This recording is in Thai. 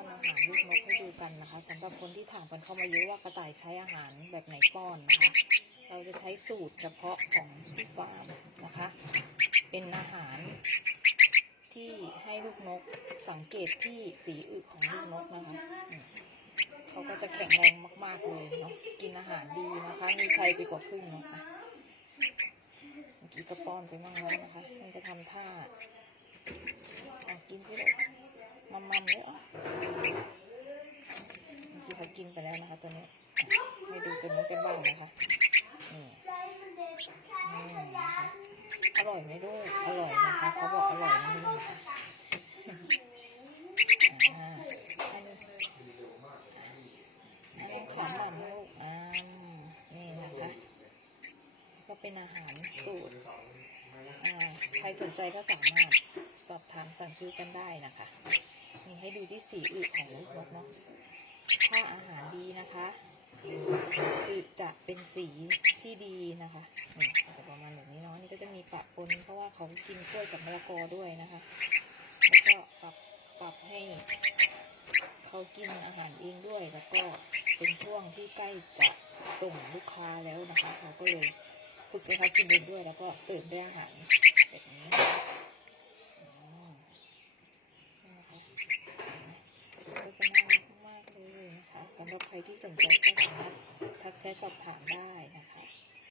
อนอาหารลูกนกให้ดูกันนะคะสำหรับคนที่ถามกันเข้ามาเยอะว่ากระต่ายใช้อาหารแบบไหนป้อนนะคะ เราจะใช้สูตรเฉพาะของที่ฟาร์มนะคะ เป็นอาหารที่ให้ลูกนกสังเกตที่สีอึของลูกนกนะคะเขาก็จะแข็งแรงมาก ๆ เลยเนาะกินอาหารดีนะคะ มีชัยไปกว่าครึ่งเนาะอะเมื่อกี้ก็ป้อนไปมั่งแล้วนะคะ มันจะทำท่ากินสิเลย มัมมัมเลยอะเมื่อกี้เขากินไปแล้วนะคะตัวนี้ให้ดูตัวนี้กันบ้างนะคะนี่นี่นะคะอร่อยไหมลูกอร่อยนะคะเขาบอกอร่อยนะนี่นะคะอ่าอันนี้อันนี้ขอหม่ำลูกอ่านี่นะคะ ก็เป็นอาหารสูตรใครสนใจก็สามารถสอบถามสั่งซื้อกันได้นะคะ นี่ให้ดูที่สีอึของลูกนกเนาะถ้าอาหารดีนะคะอึจะเป็นสีที่ดีนะคะนี่จะประมาณแบบนี้เนาะ นี่ก็จะมีปะปนเพราะว่าเขากินกล้วยกับมะละกอด้วยนะคะ แล้วก็ปรับปรับให้เขากินอาหารเองด้วย แล้วก็เป็นช่วงที่ใกล้จะส่งลูกค้าแล้วนะคะ เขาก็เลยฝึกให้เขากินเองด้วย แล้วก็เสิร์ฟด้วยอาหารแบบนี้อืมนี่นะคะก็ จะน่ารักมากๆเลยนะคะสำหรับใครที่สนใจก็สามารถทักแชทสอบถามได้นะคะ